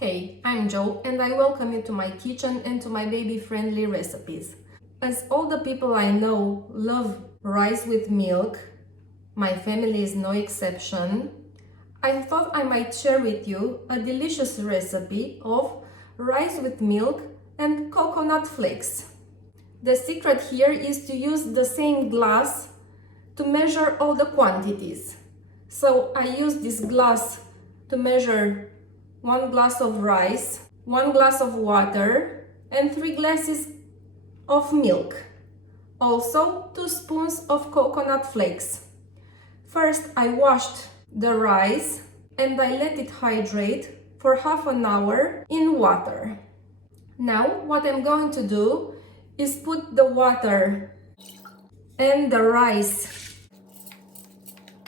Hey, I'm Jo and I welcome you to my kitchen and to my baby-friendly recipes. As all the people I know love rice with milk, my family is no exception, I thought I might share with you a delicious recipe of rice with milk and coconut flakes. The secret here is to use the same glass to measure all the quantities. So I use this glass to measure 1 glass of rice, 1 glass of water, and 3 glasses of milk. Also 2 spoons of coconut flakes. First I washed the rice and I let it hydrate for half an hour in water. Now what I'm going to do is put the water and the rice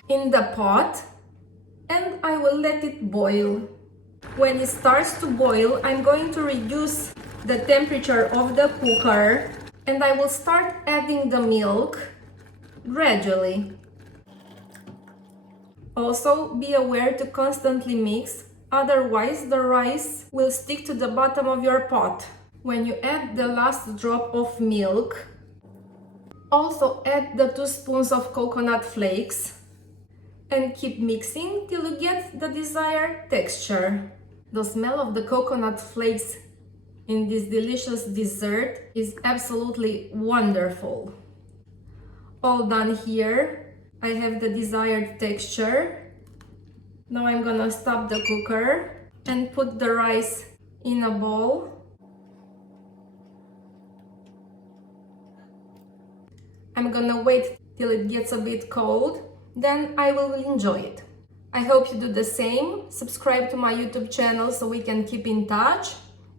in the pot and I will let it boil. When it starts to boil, I'm going to reduce the temperature of the cooker and I will start adding the milk gradually. Also, be aware to constantly mix, otherwise the rice will stick to the bottom of your pot. When you add the last drop of milk, also add the 2 spoons of coconut flakes and keep mixing till you get the desired texture. The smell of the coconut flakes in this delicious dessert is absolutely wonderful. All done here. I have the desired texture. Now I'm gonna stop the cooker and put the rice in a bowl. I'm gonna wait till it gets a bit cold, then I will enjoy it. I hope you do the same. Subscribe to my YouTube channel so we can keep in touch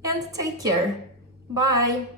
and take care. Bye!